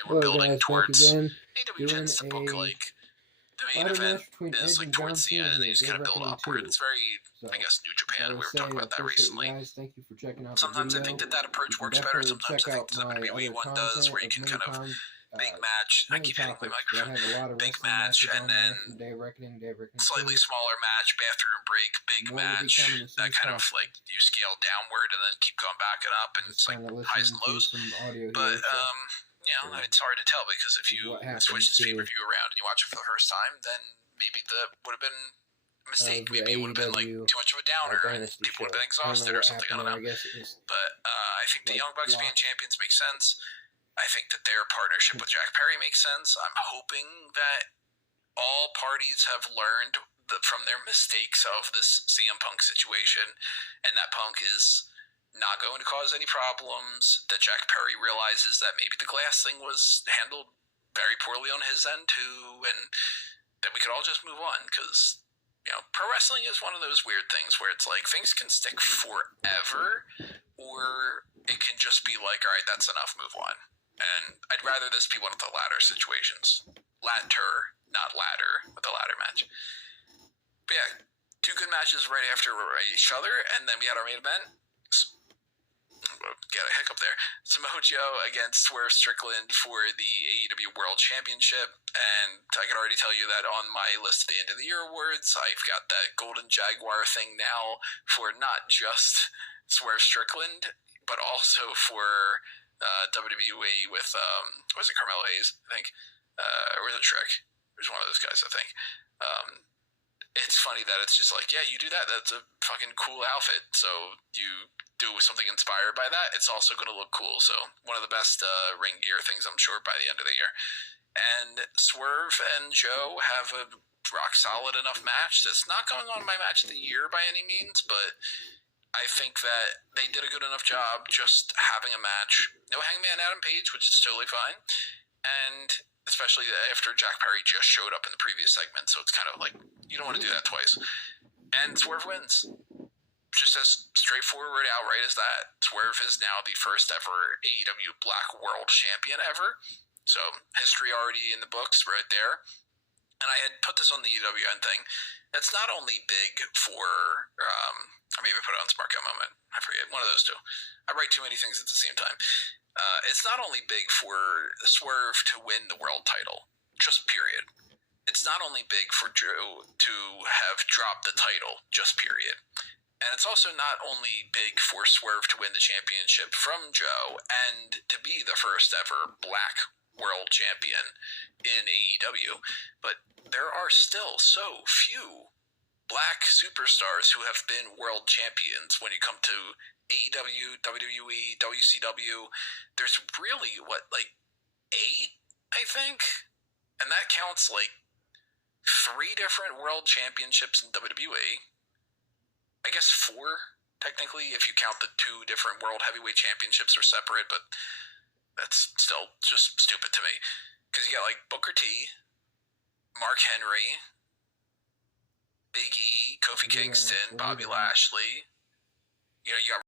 they were Hello building guys, back towards. again. AEW Doing tends to book a like the main ladder event match between is Edge like and John towards the end, Cena and they here, just Dead kind of build Reckoning upward. 2. It's very, So, I guess, New I Japan. We would were say talking about that appreciate you recently. guys. Thank you for checking out the Sometimes I video. think that You approach can works better. definitely Sometimes check I think out the my WWE other one does, content where you as can many kind of times, big match. I many keep hitting my topics, but I microphone. have a lot of Big wrestling match, matches and on then there from Dead Reckoning 2. slightly smaller match, bathroom break, big More will be match. coming as soon That as kind of possible. like you scale downward and then keep going back and up, and Just it's like kind of highs and listening to lows. some audio But here. So, you know, it's hard to tell because if you what happens switch this here. pay-per-view around and you watch it for the first time, then maybe that would have been a mistake. The Maybe it would have been like AEW too much of a downer, and Dynasty people would have show. been exhausted or something. I don't know. I guess it was But I think the like Young Bucks being blocked. champions makes sense. I think that their partnership with Jack Perry makes sense. I'm hoping that all parties have learned from their mistakes of this CM Punk situation, and that Punk is not going to cause any problems, that Jack Perry realizes that maybe the glass thing was handled very poorly on his end too, and that we could all just move on, because you know, pro wrestling is one of those weird things where it's like things can stick forever, or it can just be like, all right, that's enough, move on. And I'd rather this be one of the latter situations. Latter, not ladder, with the ladder match. But yeah, two good matches right after each other, and then we had our main event. Get a hiccup there. Samoa Joe against Swerve Strickland for the AEW World Championship, and I can already tell you that on my list of the end of the year awards, I've got that Golden Jaguar thing now for not just Swerve Strickland, but also for WWE with was it Carmelo Hayes, I think, or was it Shrek? It was one of those guys, I think. It's funny that it's just like, yeah, you do that. That's a fucking cool outfit. So you do something inspired by that. It's also going to look cool. So one of the best ring gear things, I'm sure, by the end of the year. And Swerve and Joe have a rock solid enough match that's not going on my match of the year by any means, but I think that they did a good enough job just having a match. No Hangman Adam Page, which is totally fine. And especially after Jack Perry just showed up in the previous segment, so it's kind of like, you don't want to do that twice. And Swerve wins. Just as straightforward outright as that. Swerve is now the first ever AEW Black World Champion ever. So history already in the books right there. And I had put this on the UWN thing. That's not only big for, or maybe I put it on Smart Guy Moment. I forget, one of those two. I write too many things at the same time. It's not only big for Swerve to win the world title, just period. It's not only big for Joe to have dropped the title, just period. And it's also not only big for Swerve to win the championship from Joe and to be the first ever Black World Champion in AEW, but there are still so few Black superstars who have been world champions when you come to AEW, WWE, WCW. There's really, like 8, I think? And that counts like 3 different world championships in WWE. I guess 4, technically, if you count the 2 different world heavyweight championships are separate, but that's still just stupid to me. Because you got like Booker T, Mark Henry, Big E, Kofi Kingston, Bobby Lashley. You know, you got